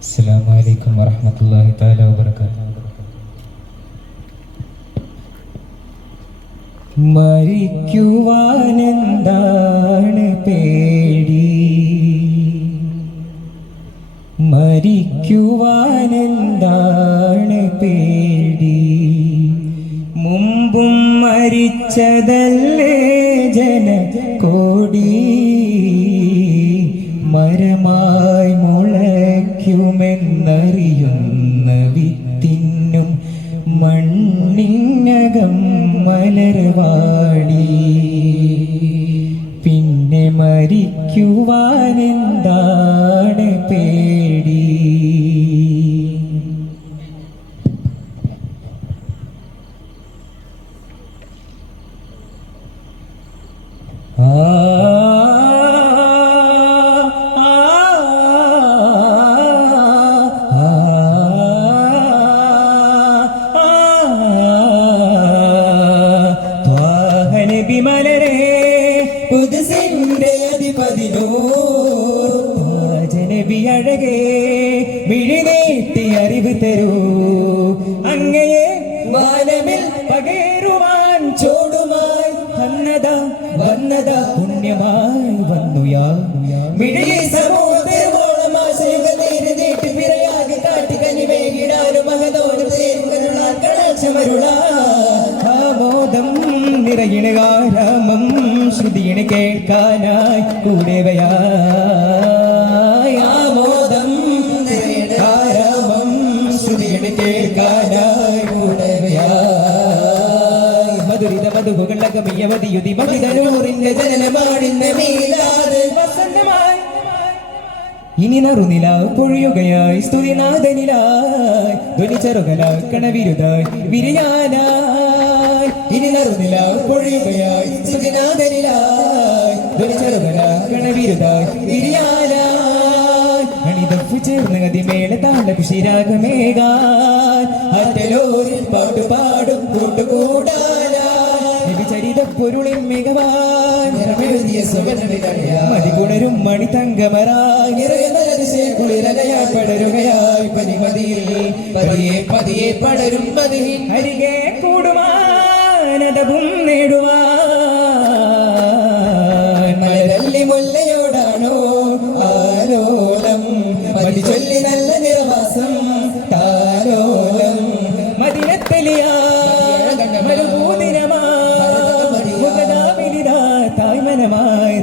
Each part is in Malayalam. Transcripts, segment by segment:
അസ്സലാമു അലൈക്കും വറഹ്മത്തുള്ളാഹി തആല വബറകാതുഹു. മരിക്കുവാനെന്താണ് പേടി, മരിക്കുവാനെന്താണ് പേടി, മുമ്പും മരിച്ചതല്ലേ ജനകോടി, മരമായി മുളയ്ക്കുമെന്നറിയുന്ന വിത്തിനും മണ്ണിനകം മലർവാടി, പിന്നെ മരിക്കുവാനെന്താണ് പേടി. മലരേ പുതുസിന്റെ അധിപതിനോജനബി അഴകേ മിഴിനീട്ടി അറിവ് തരൂ, അങ്ങയെ വാനമിൽ പകരുവാൻ ചോടുമായി വന്നതാ പുണ്യമായി വന്നുയാ മിഴിയെ സമൂഹോളമാശയങ്ങൾ നേരെ നീട്ടി പിറയാകെ കാട്ടിക്കനി വേകിടാനും മഹതോനും ആമോദം നിറയിണകാരാമം ശ്രുതിയിണ കേൾക്കാനായി കൂടെവയായി, ആമോദം നിറയിണകാരാമം ശ്രുതിയിണ കേൾക്കാനായി കൂടെവയായി, മധുരിത മധുകളകമിയവതിയുതി മഹിതനൂറിന്റെ ജനനമാണിന്റെ മീലാത് വസന്തമായി, ഇനി നറുനില പൊഴിയുകയായി സ്തുതിനാഥനിലായി ധ്വനിച്ചറുകലായി കണവിരുതായി വിരിയാനായി, ഇനി നറുനില പൊഴിയുകയായി സ്തുതിനാഥനിലായി ധ്വനിച്ചറുകലായി കണവിരുതായി വിരിയാനായി, അണിതപ്പു ചേർന്ന് അതിമേള താള കുശിരാഗമേകാൻ അറ്റലോരിൽ പാട്ടുപാടും കൂട്ടുകൂടാനായി ചരിത പൊരുളിൽ മികവാൻ മതികുണരും മണിതങ്കമറായി പടരുകയായി പനിമതിയിൽ പതിയെ പടരും മതിയിൽ അരികെ കൂടുവാനതവും നേടുവാൻ, മലരല്ലി മുല്ലയോടാണോ ആലോലം മതി ചൊല്ലി നല്ല നിറവാസം താലോലം, മദിനത്തെലിയാ തായ്മനമായി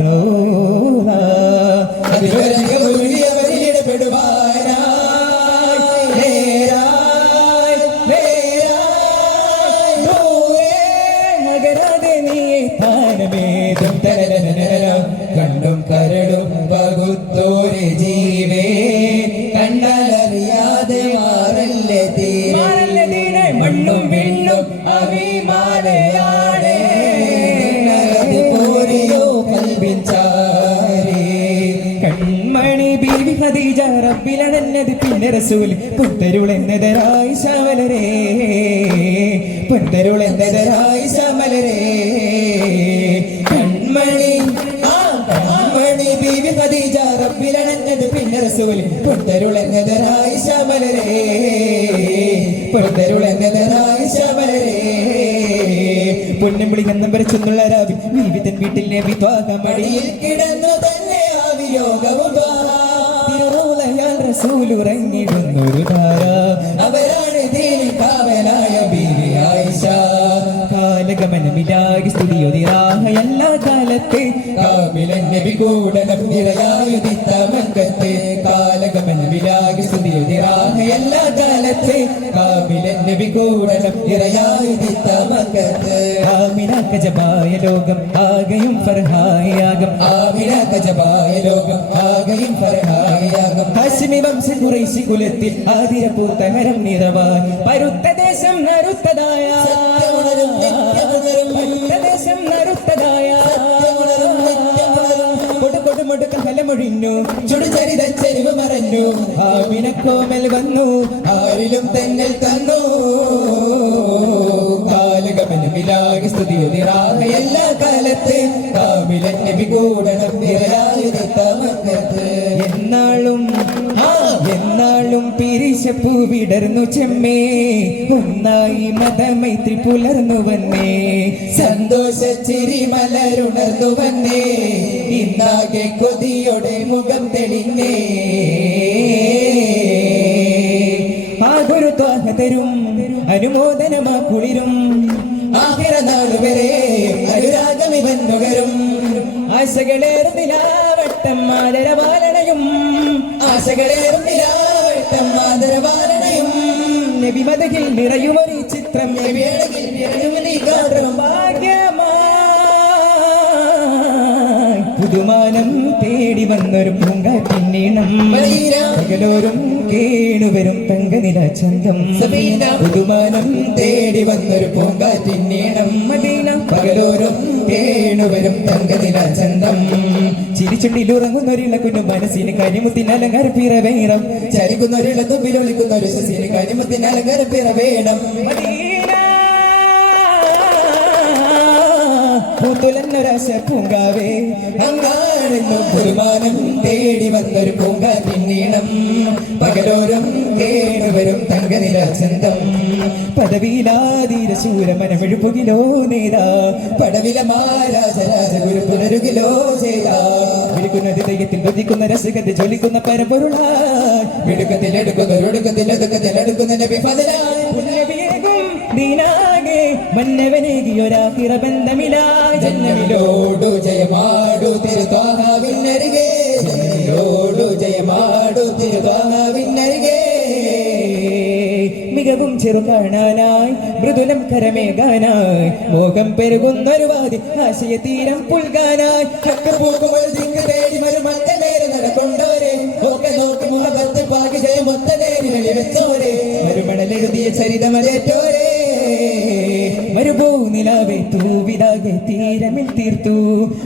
കണ്ടും കരടും പകുത്തോരെ ജീവേ കണ്ടാലറിയാതെ മാറല്ലേ തീരെ മണ്ണും വിണ്ണും അഭിമാനയാടേ കൺമണി ബീവി ഖദീജ റബ്ബിലണഞ്ഞത് പിന്നെ റസൂൽ പുത്തരുളെന്നതരായി ശമലരേ പുത്തരുളെന്നതരായി ശമലരേ കൺമണി ബീവി ഖദീജ റബ്ബിലണഞ്ഞത് പിന്നെ റസൂൽ പുത്തരുളെന്നതരായി ശമലരേ പുത്തരുളെന്നതരായി ശമലരേ പൊന്നും വിളികന്നം വരച്ചെന്നുള്ള രാവി ബീവിതൻ വീട്ടിൽ നബി ത്വാഗ മടിയിൽ കിടന്നു തന്നെ റസൂലുറങ്ങിടുന്നൊരു ധാര അവരാണ് ദീനി കാവലായ ബീവി ആയിഷ, കാലഗമനമിലാകി സ്തുതിയൊതിരാഹ എല്ലാ കാലത്തെ കാമിലൻ നബി കൂടണം നിറയായുദിത്ത മക്കത്തെ, കാലഗമനമിലാകി സ്തുതിയൊതിരാഹ എല്ലാ കാലത്തെ കാമിലൻ നബി കൂടണം നിറയായുദിത്ത മക്കത്ത്, ആമിന കജബായ ലോകം ആകെയും ഫർഹായാകും, ആമിന കജബായ ലോകം ആകെയും ഫർഹായാകും, ഹാശിമി വംശ ഖുറൈശി കുലത്തിൽ ആതിര പൂത്തഹരം നിറവായി പരുത്ത ദേശം നരുത്തതായ ദേശം നരുത്തതായ കൊടുകൊടുമൊടുക്ക ഫലമൊഴിഞ്ഞു ചുടുചരിത ചെരിവ് മറഞ്ഞു, ആമിനക്കോമൽ വന്നു ആരിലും തെന്നൽ തന്നു, കാലഗമനമിലാകെ സ്തുതിയൊതിരാഹ എല്ലാ കാലത്തെ കാമിലൻ നബി കൂടണം നിറയായുദിത്ത പിരിശപ്പൂ വിടർന്നു ചെമ്മേ ഒന്നായി മതമൈത്രി പുലർന്നു വന്നേ സന്തോഷ ചിരി മലരുണർന്നു വന്നേ ഇന്നാകെ കൊതിയോടെ മുഖം തെളിഞ്ഞേ ആ ഗുരു ത്വാഹ തരും അനുമോദനമാ കുളിരും ആഹിറ നാളുവരെ അനുരാഗമിവൻ നുകരും ആശകളേറും നിലാവട്ടം ആദരവാലണയും ആശകളേറും നിലാവട്ടം ആദരവാലണയും നബി മദഹിൽ നിറയുമൊരു ചിത്രം നബിയഴകിൽ നിറയുമൊരു ഗാത്രം ഭാഗ്യമായി പുതുമാനം തേടി വന്നൊരു പൂങ്കാറ്റിന്നീണം പകലോരും കേടുവരും തങ്കനില ചന്തം പുതുമാനം തേടി വന്നൊരു പൂങ്കാറ്റിന്നീണം മദീന പകലോരും കേടുവരും തങ്കനില ചന്തം ചിരിച്ചുണ്ടിലുറങ്ങുന്നൊരിള കുഞ്ഞു മനസ്സിന് കരിമുത്തിന് അലങ്കാര പിറ വേണം ചരിക്കുന്നൊരിള തുമ്പിൽ ഒളിക്കുന്നൊരു ശശിന് കരിമുത്തിന് അലങ്കാര പിറ വേണം പൂത്തുലന്നൊരാശ പൂങ്കാവേ അങ്ങാണെന്നും പുതുമാനം തേടി വന്നൊരു പൂങ്കാറ്റിന്നീണം പകലോരം കേടുവരും തങ്കനില ചന്തം പദവിയിലാതീര ശൂരമനമെഴുപ്പുകിലോ നേതാ പടവില മാരാജരാജ ഗുരു പുനരുകിലോ ചെയ്താ വിളിക്കുന്ന ഹൃദയത്തിൽ ബുദ്ധിക്കുന്ന രസകത്ത് ജ്വലിക്കുന്ന പരമ്പൊരുളാ എടുക്കത്തിലെടുക്കുന്ന നബി ഫദലായി പുണ്യവേഗം ദീനാകെ മന്നവനേകിയൊരാഹിറ ബന്ധമിലായി ജന്മമിലോടു ജയമാടു തിരുത്വാഹാവിനരികെ ജന്മമിലോടു ജയമാടു തിരുത്വാഹാവിനരികെ മികവും ചെറുകാണാനായി മൃദുലം കരമേകാനായി മോഹം പെരുകുന്നൊരു വാതി ആശയ തീരം പുൽകാനായി തേടി മരുമത്തേര് നടക്കൊണ്ടോരെ ഒക്കെ നോക്കി മുഖത്ത് പാകി ജയമൊത്തനേരി വെളിവെച്ചോരെ മരുമണലെഴുതിയ ചരിതമരേറ്റോരെ മരുഭൂനിലാവെ തൂവിലാകെ തീരമിൽ തീർത്തു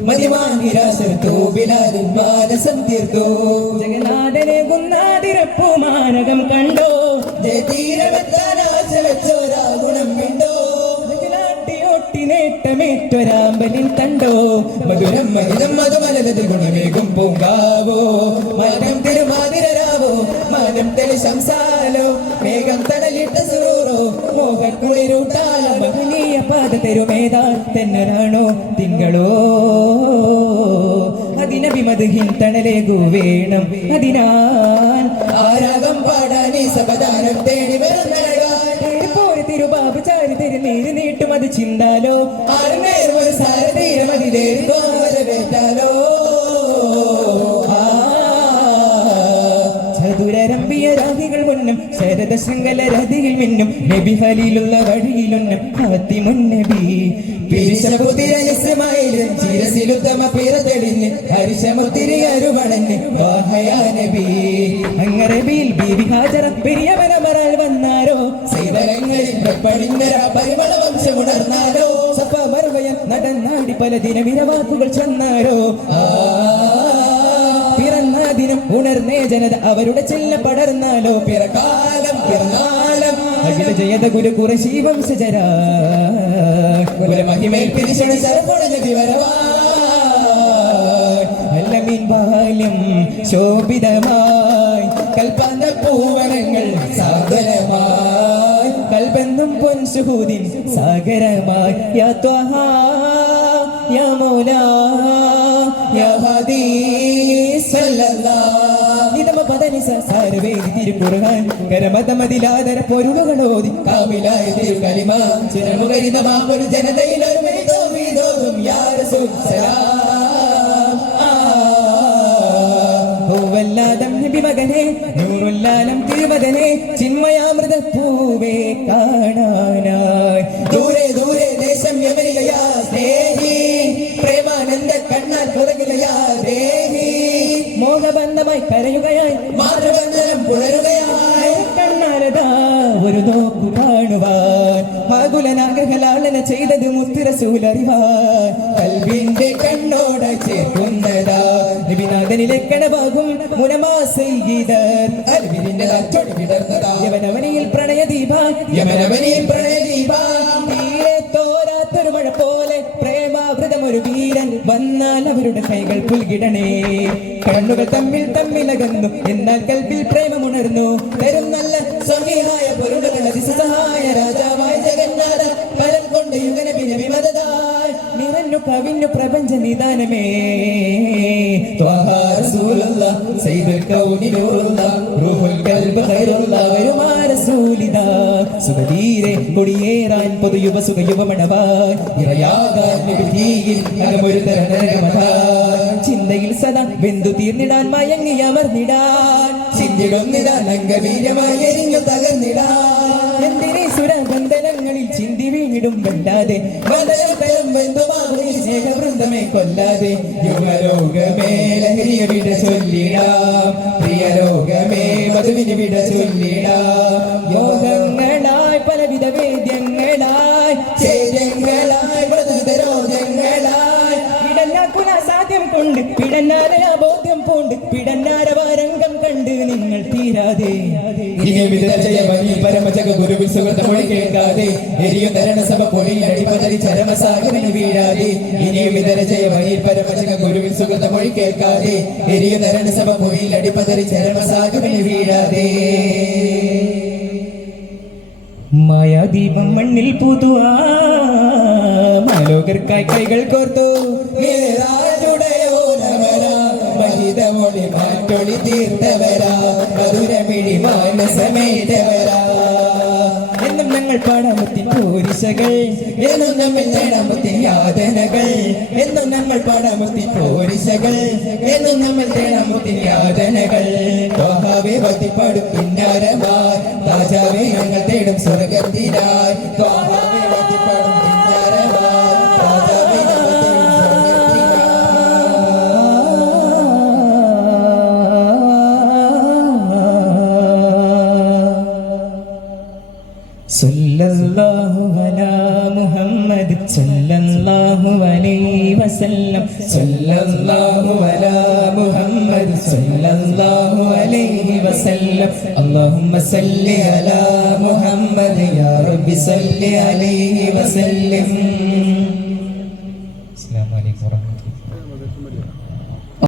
മതിവാങ്ങിരാശർത്തു ബിലാലിൻ മാനസം തീർത്തു ജഗന്നാഥനെ ഗുന്നാതിരപ്പൂ മാനകം കണ്ടോ ജയതീരമെത്താൻ ആശ വെച്ചോരാ ഗുണം വിണ്ടോ ജഗനാട്ടിയോട്ടി നേട്ടമേറ്റൊരാമ്പലിൽ കണ്ടോ മധുരം മഹിതം മധുമലത് ഗുണമേകും പൂങ്കാവോ മനം തിരുമാതിരരാവോ മനം തെളി ശംസാലോ മേഘം തടലിട്ട സുറൂറോ മോഹക്കുളിരൂട്ടാല മഹനീയ പാത തെരുമേതാ തെന്നലാണോ തിങ്കളോ അതിനഭിമതിഹിൻ തണലേകു വേണം അതിനാൽ ആരാഗം പാടാനീ സപദാനം തേടി വരുന്നപോയി തിരുബാബു ചാരി തിരുനീര് നീട്ടും അത് ചിന്താലോ ആർമേർ ഒരു സാരതീരമതിലേറിക്കോ വരവേറ്റാലോ ചതുരരമ്പിയ രാഹികൾ മുന്നും ശരദ ശൃംഖല രതിയിൽ മിന്നും നബി ഹലിയിലുള്ള വഴിയിലൊന്നും ഹാത്തിമുന്നബി പിരിശപുതിരനിസ്മായിലും ചിരസിലുത്തമ പിറ തെളിഞ്ഞ് ഹരിശമുത്തിരി അരുവണഞ്ഞ് വാഹയാ നബി അങ്ങറബിയിൽ ബീവി ഹാജറ പെരിയവനമറാൽ വന്നാരോ സൈതരങ്ങളിൽ പടിഞ്ഞര പരിമള വംശമുണർന്നാരോ സഫ മർവയം നടന്നാടി പല ദിനമിരവാക്കുകൾ ചെന്നാരോ പിറന്ന ദിനം ഉണർന്നേ ജനത അവരുടെ ചെല്ല പടർന്നാലോ പിറകാലം പിറന്നാലം അഖില ജയത ഗുരു കുറശി വംശജരാ മഹിമേൽ പിരിശണ ശരപ്പൊടഞ്ഞ വിവരവാ അല്ലമീൻ ബാല്യം ശോഭിതമായി കൽപ്പാന്ത പൂവനങ്ങൾ സാഗരമായി കൽബന്ധം പൊൻസുഹൂദിൻ സാഗരമായി യാ ത്വഹാ യാ മൗലാ യാ ഹദീ സല്ലല്ലാഹ് ഇതമ പദനിസ സാരവേദി തിരുക്കുർആൻ കരമതമതിലാദര പൊരുളുകളോതി കാമിലായ തിരുകലിമ ചിരമുകരിതമാ ഒരു ജനതയിൽ ഒരു മെയ്തോമീതോതും യാ റസൂൽ സലാം ഹുവല്ലാദം നബി മകനെ നൂറുല്ലാലം തിരുവദനെ ചിന്മയാമൃത പൂവേ കാണാനായി ദൂരെ ദൂരെ ദേശം യമനികയാ സ്നേഹി പ്രേമാനന്ദ കണ്ണാൽ പുറകിലയാ ദേഹി മോഹബന്ധമായി കരയുകയായി മാതൃബന്ധനം പുലരുകയായി കണ്ണാലതാ ഒരു നോക്കു കാണുവാൻ ആകുലനാഗ്രഹലാലന ചെയ്തത് മുത്തുറസൂലറിവാൻ കൽവിന്റെ കണ്ണോട് ചേർക്കുന്നതാ നബിനാഥനിലെ കണവാകും മുനമാസൈഗീതർ അൽവിരിന്റെ ചൊടി വിടർന്നതാ യമനവനിയിൽ പ്രണയദീപ യമനവനിയിൽ പ്രണയദീപ തോരാത്തൊരു മഴ പോലെ പ്രേമാവൃതമൊരു വീരൻ വന്നാൽ അവരുടെ കൈകൾ പുൽകിടണേ. കണ്ണുകൾ തമ്മിൽ തമ്മിലകന്നു, എന്നാൽ കൽബിൽ പ്രേമമുണർന്നു. തരും നല്ല സമീഹായ പൊരുളുകൾ അതിസഹായ രാജാവായ ജഗന്നാഥ പരം കൊണ്ട് യുഗനബിനെ വിമതതായി നിറഞ്ഞു കവിഞ്ഞു പ്രപഞ്ച നിദാനമേ. ത്വഹ റസൂലുള്ളാഹ് സയ്യിദുൽ കൗനി നൂറുള്ളാഹ് റൂഹുൽ ഖൽബ് ഖൈറുള്ളാഹ് വരുമാ റസൂലിദാ. സുഖതീരെ കൊടിയേറാൻ പൊതുയുവ സുഖയുവമണവാൻ ഇറയാകാൻ നബിതീയിൽ അകമൊരു തരണരകമതാൻ. ചിന്തയിൽ സദാ വെന്തു തീർന്നിടാൻ മയങ്ങി അമർന്നിടാൻ ചിന്തിടുന്നിടാൻ അംഗവീരമായി എരിഞ്ഞു തകർന്നിടാൻ. എന്തിനീ സുരബന്ധനങ്ങളിൽ ചിന്തി വീണിടും വല്ലാതെ വലയം ബന്ധുമാകും സ്നേഹവൃന്ദമേ കൊല്ലാതെ. യുവലോകമേ ലഹരിയ വിട ചൊല്ലിടാം, പ്രിയലോകമേ മധുവിന് വിട ചൊല്ലിടാം. യോഗങ്ങളായി പലവിധ വേദ്യങ്ങളായി ചേദ്യങ്ങളായി മധുവിധ രോഗങ്ങളായി ഇടഞ്ഞാക്കുല സാധ്യം കൊണ്ട് പിടഞ്ഞാലയ ബോധ്യം പൂണ്ട് പിടഞ്ഞാരവാരംഗം കണ്ട് നിങ്ങൾ തീരാതെ. പരമജഗ ഗുരുവിൽ സുഹൃത്തമൊഴി കേൾക്കാതെ എരിയും ധരണസഭ പൊടിയിൽ അടിപതറി ചരമസാഗരന് വീഴാതെ. ഇനിയും ഇതര ജയ വഴിയിൽ പരമജഗ ഗുരുവിൽ സുഹൃത്തമൊഴി കേൾക്കാതെ എരിയും ധരണസഭ പൊടിയിൽ അടിപതറി ചരമസാഗരന് വീഴാതെ. മായാദീപം മണ്ണിൽ പുതുവാ മാലോകർക്കായി കൈകൾ കോർത്തു മഹിതമൊഴി മാറ്റൊളി തീർത്തവരാ മധുരമിഴി മാനസമേറ്റവരാ. എന്നും ഞങ്ങൾ പാടാമത്തിൻ പോരിശകൾ, എന്നും നമ്മൾ തേടാമത്തിൻ യാതനകൾ. എന്നും ഞങ്ങൾ പാടാമത്തിൻ പോരിശകൾ, എന്നും നമ്മൾ തേടാമത്തിൻ യാതനകൾ. ത്വഹാവേ ഭക്തിപ്പാടും പിന്നാരമായി രാജാവേ ഞങ്ങൾ തേടും സ്വർഗത്തിനായി. ത്വഹാവേ ഭക്തിപ്പാടും പിന്നാരമായി രാജാവേ ഞങ്ങൾ തേടും സ്വർഗത്തിനായി. സല്ലല്ലാഹു അലാ മുഹമ്മദ് സല്ലല്ലാഹു അലൈഹി വസല്ലം. സല്ലല്ലാഹു അലാ മുഹമ്മദ് സല്ലല്ലാഹു അലൈഹി വസല്ലം. അല്ലാഹുമ്മ സല്ലി അലാ മുഹമ്മദ് യാ റബ്ബി സല്ലി അലൈഹി വസല്ലം. അസ്സലാമു അലൈക്കും വറഹ്മത്തുള്ളാഹി.